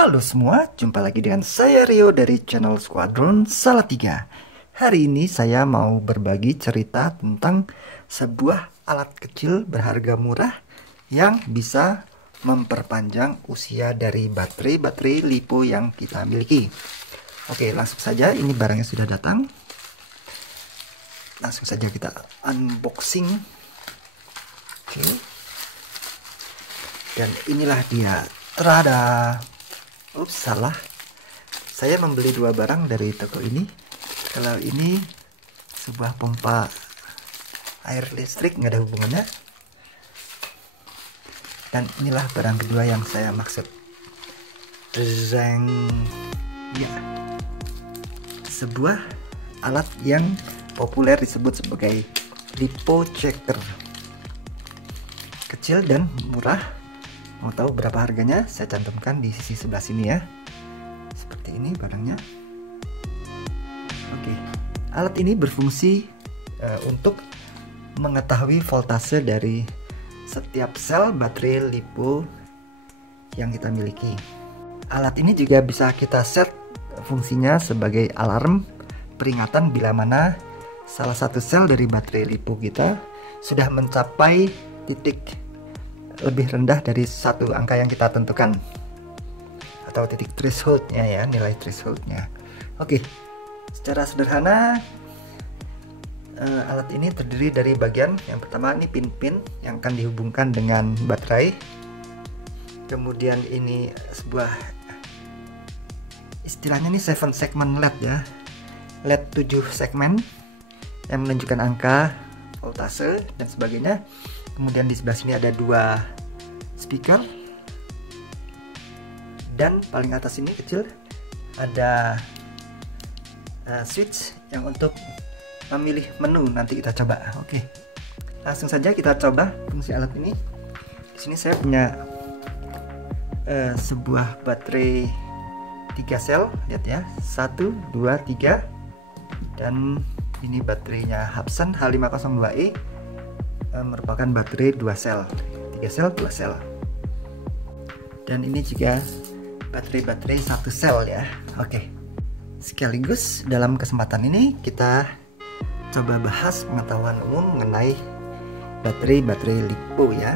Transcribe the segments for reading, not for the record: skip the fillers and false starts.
Halo semua, jumpa lagi dengan saya Rio dari channel Squadron Salatiga. Hari ini saya mau berbagi cerita tentang sebuah alat kecil berharga murah yang bisa memperpanjang usia dari baterai LiPo yang kita miliki. Oke, langsung saja, ini barangnya sudah datang. Langsung saja kita unboxing. Oke. Dan inilah dia. Tada! Ups, salah. Saya membeli dua barang dari toko ini. Kalau ini sebuah pompa air listrik, nggak ada hubungannya. Dan inilah barang kedua yang saya maksud. Zeng. Ya. Sebuah alat yang populer disebut sebagai LiPo checker. Kecil dan murah. Mau tahu berapa harganya? Saya cantumkan di sisi sebelah sini ya. Seperti ini barangnya. Oke, alat ini berfungsi untuk mengetahui voltase dari setiap sel baterai LiPo yang kita miliki. Alat ini juga bisa kita set fungsinya sebagai alarm peringatan bila mana salah satu sel dari baterai LiPo kita sudah mencapai titik lebih rendah dari satu angka yang kita tentukan, atau titik thresholdnya ya, nilai thresholdnya. Oke, secara sederhana alat ini terdiri dari bagian yang pertama, ini pin-pin yang akan dihubungkan dengan baterai. Kemudian ini sebuah istilahnya ini 7 segment LED ya, LED 7 segmen yang menunjukkan angka, voltase dan sebagainya. Kemudian di sebelah sini ada dua speaker, dan paling atas ini kecil ada switch yang untuk memilih menu. Nanti kita coba. Oke, langsung saja kita coba fungsi alat ini. Di sini saya punya sebuah baterai 3 sel, lihat ya, 1, 2, 3, dan ini baterainya Hubsan H502E. Merupakan baterai 2 sel, 3 sel 2 sel, dan ini juga baterai 1 sel ya. Oke, sekaligus dalam kesempatan ini kita coba bahas pengetahuan umum mengenai baterai LiPo ya.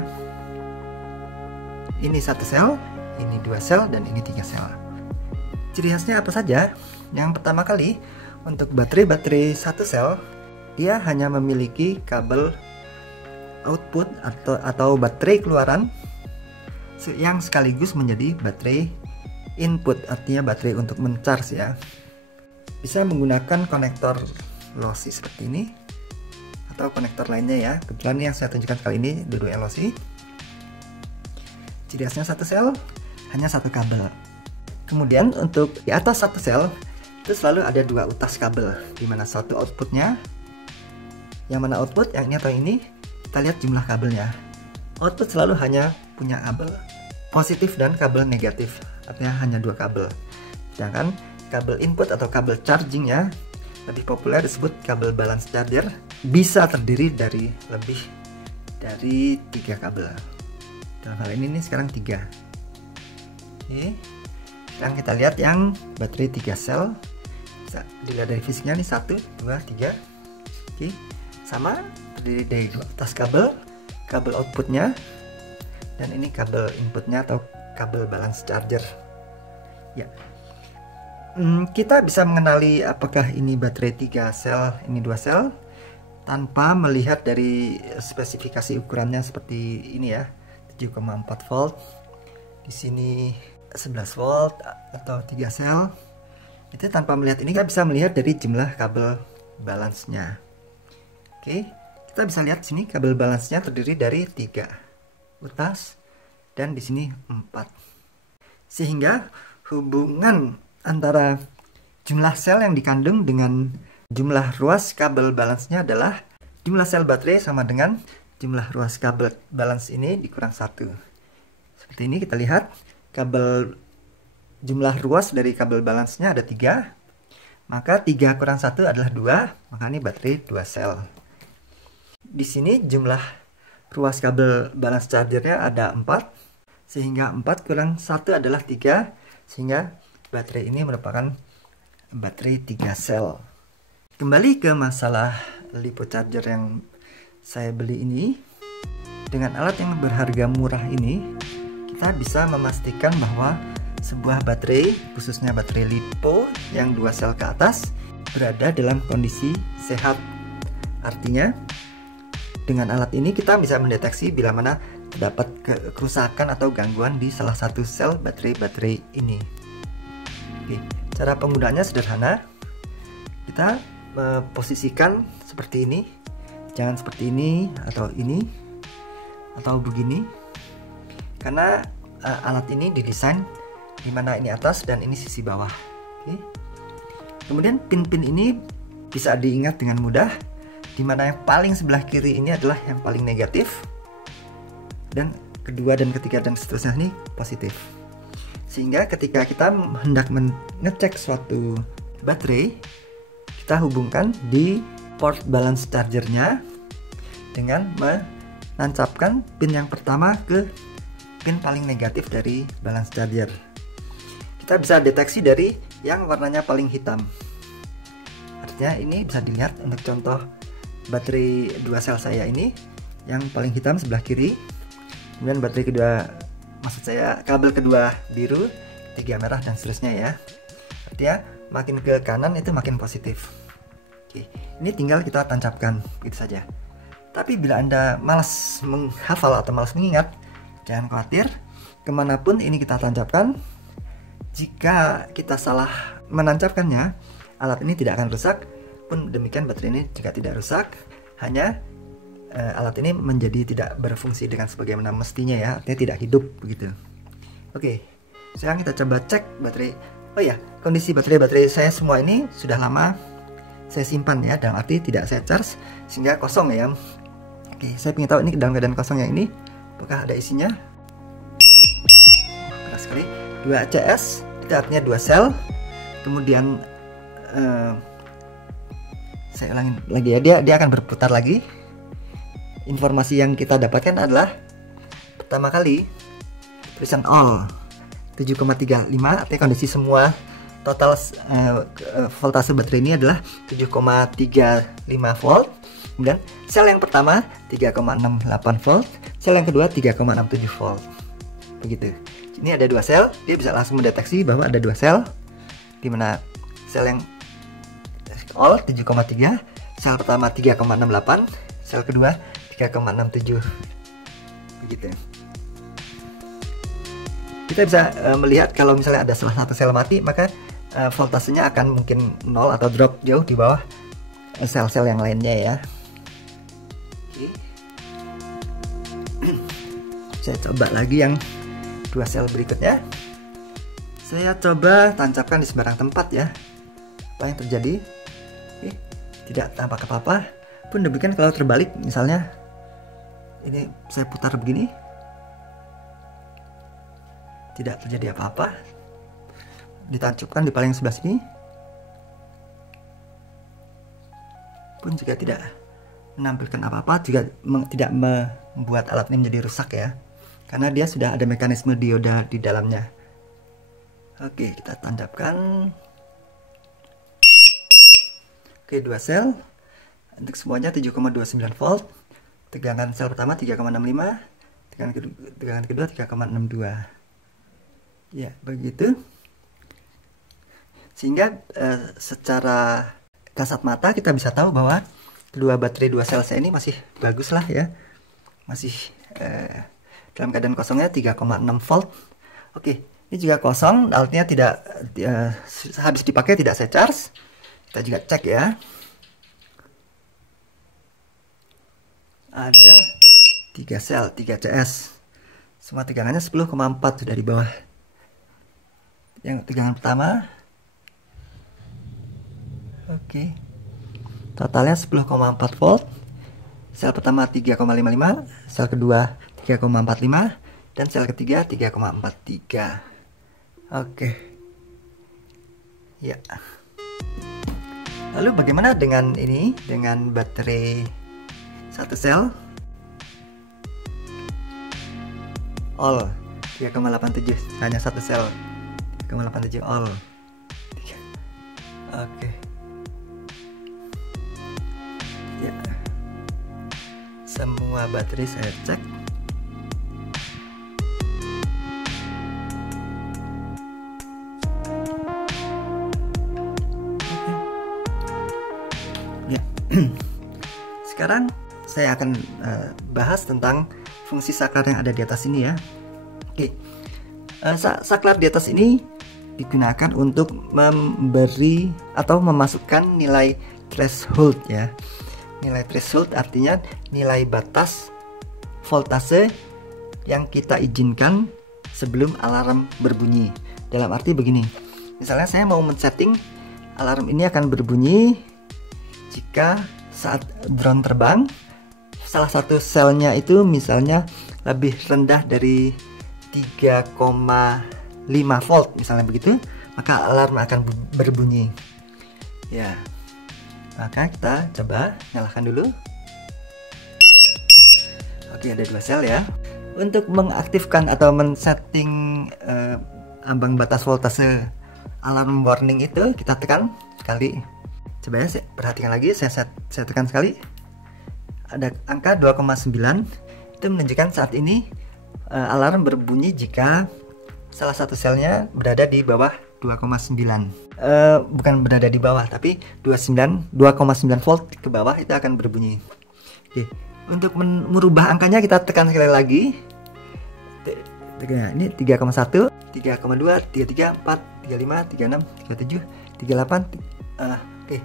Ini 1 sel, ini 2 sel, dan ini 3 sel. Ciri khasnya apa saja? Yang pertama kali, untuk baterai 1 sel, dia hanya memiliki kabel output atau baterai keluaran yang sekaligus menjadi baterai input, artinya baterai untuk mencharge ya. Bisa menggunakan konektor lossy seperti ini atau konektor lainnya ya. Kebetulan yang saya tunjukkan kali ini dua lossy. Ciri khasnya 1 sel hanya 1 kabel. Kemudian untuk di atas 1 sel itu selalu ada 2 utas kabel, dimana satu outputnya, yang mana output yang ini atau ini. Kita lihat jumlah kabelnya. Output selalu hanya punya kabel positif dan kabel negatif, artinya hanya 2 kabel. Sedangkan kabel input atau kabel charging ya, lebih populer disebut kabel balance charger, bisa terdiri dari lebih dari 3 kabel. Dalam hal ini sekarang 3. Oke, sekarang kita lihat yang baterai 3 sel. Bisa dilihat dari fisiknya nih, 1, 2, 3. Oke, sama, terdiri dari 2 atas kabel outputnya, dan ini kabel inputnya atau kabel balance charger ya. Kita bisa mengenali apakah ini baterai 3 sel, ini 2 sel, tanpa melihat dari spesifikasi ukurannya seperti ini ya, 7,4 volt, di sini 11 volt atau 3 sel. Itu tanpa melihat ini, kita bisa melihat dari jumlah kabel balance-nya. Oke, kita bisa lihat sini kabel balance-nya terdiri dari 3 utas, dan di sini 4. Sehingga hubungan antara jumlah sel yang dikandung dengan jumlah ruas kabel balance-nya adalah jumlah sel baterai sama dengan jumlah ruas kabel balance ini dikurang 1. Seperti ini kita lihat kabel, jumlah ruas dari kabel balance-nya ada 3, maka 3 kurang 1 adalah 2, maka ini baterai 2 sel. Di sini jumlah ruas kabel balance chargernya ada 4, sehingga 4 kurang 1 adalah 3, sehingga baterai ini merupakan baterai 3 sel. Kembali ke masalah LiPo charger yang saya beli ini, dengan alat yang berharga murah ini kita bisa memastikan bahwa sebuah baterai, khususnya baterai LiPo yang 2 sel ke atas, berada dalam kondisi sehat. Artinya dengan alat ini kita bisa mendeteksi bila mana terdapat kerusakan atau gangguan di salah satu sel baterai ini. Oke, cara penggunaannya sederhana. Kita posisikan seperti ini, jangan seperti ini atau begini, karena alat ini didesain di mana ini atas dan ini sisi bawah. Oke. Kemudian pin-pin ini bisa diingat dengan mudah, di mana yang paling sebelah kiri ini adalah yang paling negatif, dan kedua dan ketiga dan seterusnya ini positif. Sehingga ketika kita hendak mengecek suatu baterai, kita hubungkan di port balance chargernya dengan menancapkan pin yang pertama ke pin paling negatif dari balance charger. Kita bisa deteksi dari yang warnanya paling hitam. Artinya ini bisa dilihat untuk contoh baterai 2 sel saya ini, yang paling hitam sebelah kiri. Kemudian baterai kedua, maksud saya kabel kedua biru, 3 merah dan seterusnya ya. Artinya makin ke kanan itu makin positif. Oke, ini tinggal kita tancapkan gitu saja. Tapi bila Anda malas menghafal atau malas mengingat, jangan khawatir, kemanapun ini kita tancapkan, jika kita salah menancapkannya, alat ini tidak akan rusak. Pun demikian baterai ini juga tidak rusak, hanya alat ini menjadi tidak berfungsi dengan sebagaimana mestinya ya, artinya tidak hidup begitu. Oke, sekarang kita coba cek baterai. Oh ya, kondisi baterai saya semua ini sudah lama saya simpan ya, dalam arti tidak saya charge sehingga kosong ya. Oke, saya ingin tahu ini dalam keadaan kosong yang ini apakah ada isinya. Keras sekali. 2 ACS itu artinya 2 sel. Kemudian saya ulangin lagi ya, dia akan berputar lagi. Informasi yang kita dapatkan adalah pertama kali tulisan all 7,35, artinya kondisi semua total voltase baterai ini adalah 7,35 volt. Kemudian sel yang pertama 3,68 volt, sel yang kedua 3,67 volt. Begitu. Ini ada 2 sel, dia bisa langsung mendeteksi bahwa ada 2 sel, di mana sel yang all 7,3, sel pertama 3,68, sel kedua 3,67. Begitu. Kita bisa melihat kalau misalnya ada salah satu sel mati, maka voltasenya akan mungkin 0 atau drop jauh di bawah sel-sel yang lainnya ya. Oke. Saya coba lagi yang 2 sel berikutnya. Saya coba tancapkan di sembarang tempat ya. Apa yang terjadi? Oke. Tidak tampak apa-apa. Pun demikian kalau terbalik, misalnya ini saya putar begini, tidak terjadi apa-apa. Ditancapkan di paling sebelah sini pun juga tidak menampilkan apa-apa, juga tidak membuat alat ini menjadi rusak ya, karena dia sudah ada mekanisme dioda di dalamnya. Oke, kita tancapkan. Oke, 2 sel untuk semuanya 7,29 volt. Tegangan sel pertama 3,65, tegangan kedua 3,62. Ya, begitu. Sehingga secara kasat mata kita bisa tahu bahwa kedua baterai 2 sel saya ini masih bagus lah ya. Masih dalam keadaan kosongnya 3,6 volt. Oke, ini juga kosong, alatnya tidak habis dipakai, tidak saya charge. Kita juga cek ya. Ada 3 sel, 3 CS. Semua tegangannya 10,4 sudah di bawah. Yang tegangan pertama. Oke. Totalnya 10,4 volt. Sel pertama 3,55, sel kedua 3,45, dan sel ketiga 3,43. Oke. Ya. Lalu bagaimana dengan ini? Dengan baterai 1 sel? All 3,87, hanya 1 sel. 3,87 all. Oke. Ya. Semua baterai saya cek. Ya. Sekarang saya akan bahas tentang fungsi saklar yang ada di atas ini ya. Oke. Saklar di atas ini digunakan untuk memberi atau memasukkan nilai threshold ya. Nilai threshold artinya nilai batas voltase yang kita izinkan sebelum alarm berbunyi. Dalam arti begini, misalnya saya mau men-setting alarm ini akan berbunyi jika saat drone terbang salah satu selnya itu misalnya lebih rendah dari 3,5 volt misalnya begitu, maka alarm akan berbunyi ya. Maka kita coba nyalakan dulu. Oke, ada 2 sel ya. Untuk mengaktifkan atau men-setting ambang batas voltase alarm warning itu kita tekan sekali. Coba ya, perhatikan lagi, saya tekan sekali. Ada angka 2,9, itu menunjukkan saat ini alarm berbunyi jika salah satu selnya berada di bawah 2,9. Bukan berada di bawah, tapi 2,9 volt ke bawah itu akan berbunyi. Oke, untuk merubah angkanya kita tekan sekali lagi. Ini 3,1, 3,2, 33, 4, 35, 36, 37, 38. Oke.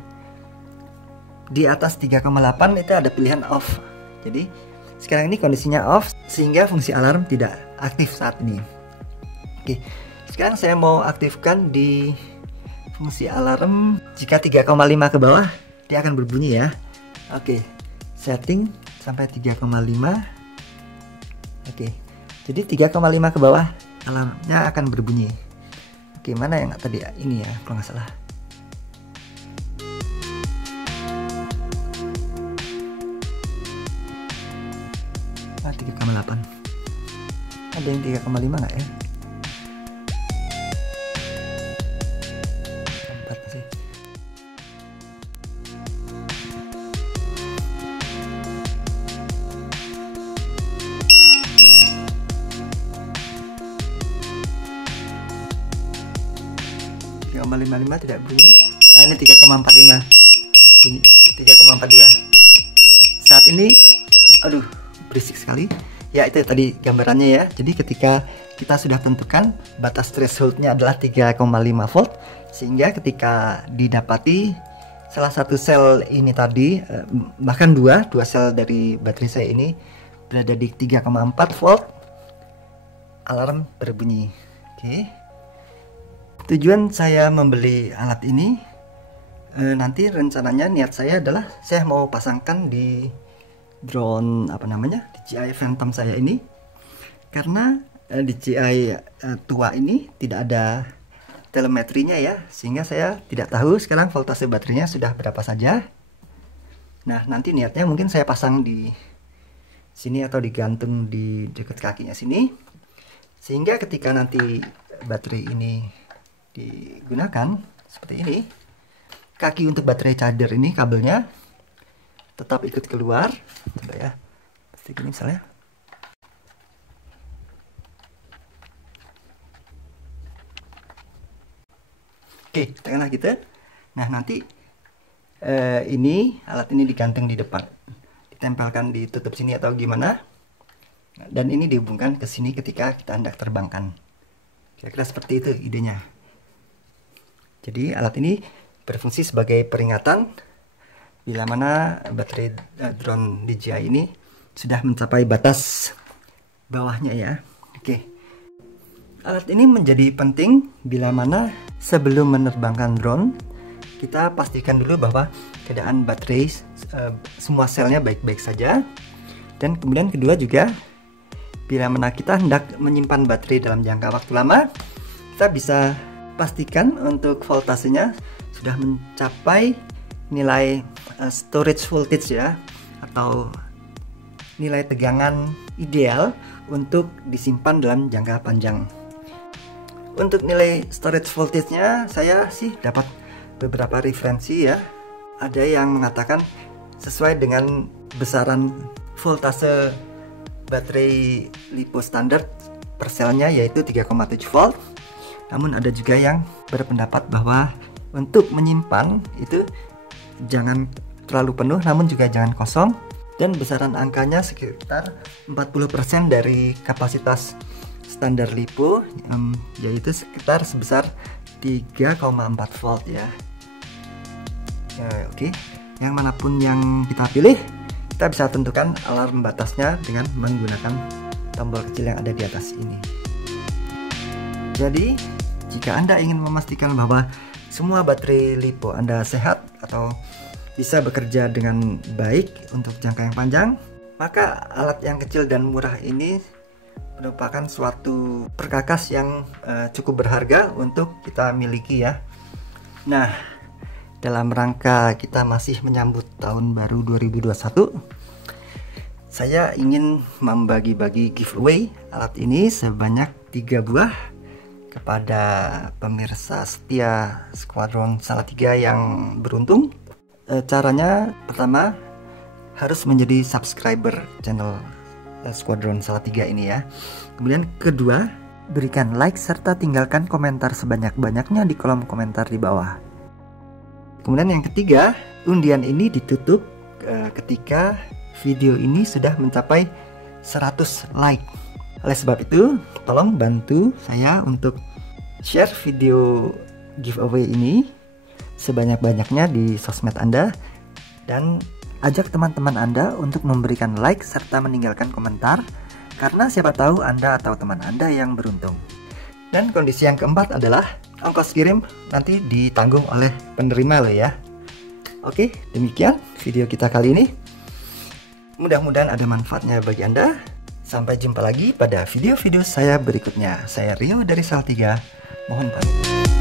Di atas 3,8 itu ada pilihan off. Jadi sekarang ini kondisinya off sehingga fungsi alarm tidak aktif saat ini. Oke, sekarang saya mau aktifkan di fungsi alarm jika 3,5 ke bawah dia akan berbunyi ya. Oke, setting sampai 3,5. Oke, jadi 3,5 ke bawah alarmnya akan berbunyi. Oke, mana yang tadi ini ya kalau nggak salah. 3,8. Ada yang 3,5 nggak ya? 4 sih. .55 tidak bunyi. Ini 3,45 bunyi. 3,42. Saat ini, aduh, berisik sekali ya. Itu tadi gambarannya ya. Jadi ketika kita sudah tentukan batas thresholdnya adalah 3,5 volt, sehingga ketika didapati salah satu sel ini tadi bahkan dua sel dari baterai saya ini berada di 3,4 volt, alarm berbunyi. Oke. Tujuan saya membeli alat ini nanti rencananya niat saya adalah saya mau pasangkan di drone DJI Phantom saya ini, karena DJI tua ini tidak ada telemetrinya ya, sehingga saya tidak tahu sekarang voltase baterainya sudah berapa saja. Nah, nanti niatnya mungkin saya pasang di sini atau digantung di dekat kakinya sini, sehingga ketika nanti baterai ini digunakan seperti ini, kaki untuk baterai charger ini kabelnya tetap ikut keluar. Coba ya, pasti gini misalnya. Oke, tekanlah gitu. Nah, nanti ini alat ini digantung di depan, ditempelkan, ditutup sini atau gimana, dan ini dihubungkan ke sini ketika kita hendak terbangkan. Kira-kira seperti itu idenya. Jadi alat ini berfungsi sebagai peringatan bila mana baterai drone DJI ini sudah mencapai batas bawahnya ya. Oke. Alat ini menjadi penting bila mana sebelum menerbangkan drone kita pastikan dulu bahwa keadaan baterai semua selnya baik-baik saja. Dan kemudian kedua juga, bila mana kita hendak menyimpan baterai dalam jangka waktu lama, kita bisa pastikan untuk voltasenya sudah mencapai nilai storage voltage ya, atau nilai tegangan ideal untuk disimpan dalam jangka panjang. Untuk nilai storage voltage-nya saya sih dapat beberapa referensi ya. Ada yang mengatakan sesuai dengan besaran voltase baterai LiPo standar per selnya yaitu 3,7 volt. Namun ada juga yang berpendapat bahwa untuk menyimpan itu jangan terlalu penuh namun juga jangan kosong, dan besaran angkanya sekitar 40% dari kapasitas standar LiPo, yaitu sekitar sebesar 3,4 volt ya. Oke. Yang manapun yang kita pilih, kita bisa tentukan alarm batasnya dengan menggunakan tombol kecil yang ada di atas ini. Jadi jika Anda ingin memastikan bahwa semua baterai LiPo Anda sehat atau bisa bekerja dengan baik untuk jangka yang panjang, maka alat yang kecil dan murah ini merupakan suatu perkakas yang cukup berharga untuk kita miliki ya. Nah, dalam rangka kita masih menyambut tahun baru 2021, saya ingin membagi-bagi giveaway alat ini sebanyak 3 buah kepada pemirsa setia Squadron Salatiga yang beruntung. Caranya pertama harus menjadi subscriber channel Squadron Salatiga ini ya. Kemudian kedua, berikan like serta tinggalkan komentar sebanyak-banyaknya di kolom komentar di bawah. Kemudian yang ketiga, undian ini ditutup ketika video ini sudah mencapai 100 like. Oleh sebab itu, tolong bantu saya untuk share video giveaway ini sebanyak-banyaknya di sosmed Anda, dan ajak teman-teman Anda untuk memberikan like serta meninggalkan komentar, karena siapa tahu Anda atau teman Anda yang beruntung. Dan kondisi yang keempat adalah ongkos kirim nanti ditanggung oleh penerima loh ya. Oke, demikian video kita kali ini. Mudah-mudahan ada manfaatnya bagi Anda. Sampai jumpa lagi pada video-video saya berikutnya. Saya Rio dari Salatiga. Mohon pamit.